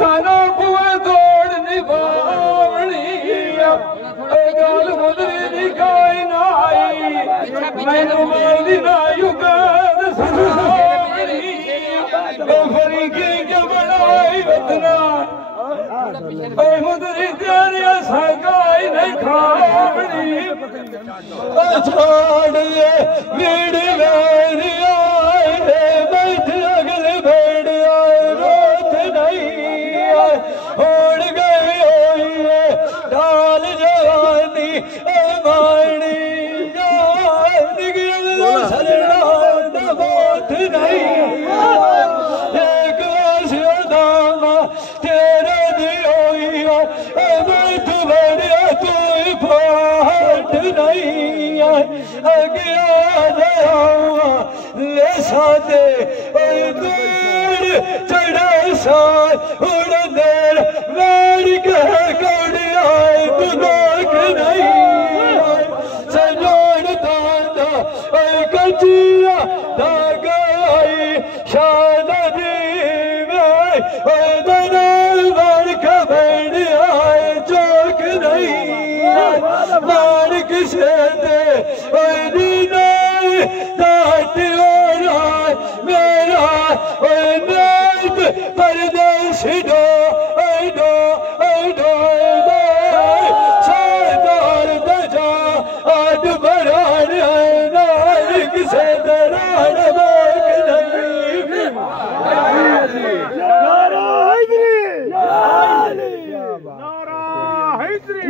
साना पुए तोड़ निभावनी गाल मुदरी निकाई ना आई मैनू माली ना युगाद सुनावनी फरीकी के बनाई वतना मुदरी तेरिया सगाई नहीं खावनी छोड़ ले बीड़ी मेरी आए बैठ अगले भेड़ आए रोत नहीं आए उड़ गई होई है डाल जवानी मारनी सलना बहुत नहीं एक वैसे दामा तेरे दी होई है बैठ बढ़िया तू फाट नहीं अगिया ले सादे दूर चढ़ा सार उड़ देर मेरी कह कौड़ी आए तू देख नहीं सजोड़ तांदा कचिया धागा आई शादा दी में दनाल बार खबर आए चौक नहीं मार किसे दे परदेश डो सरदार बजा आड बरान नारिक से दरान नहीं नारा हैदरी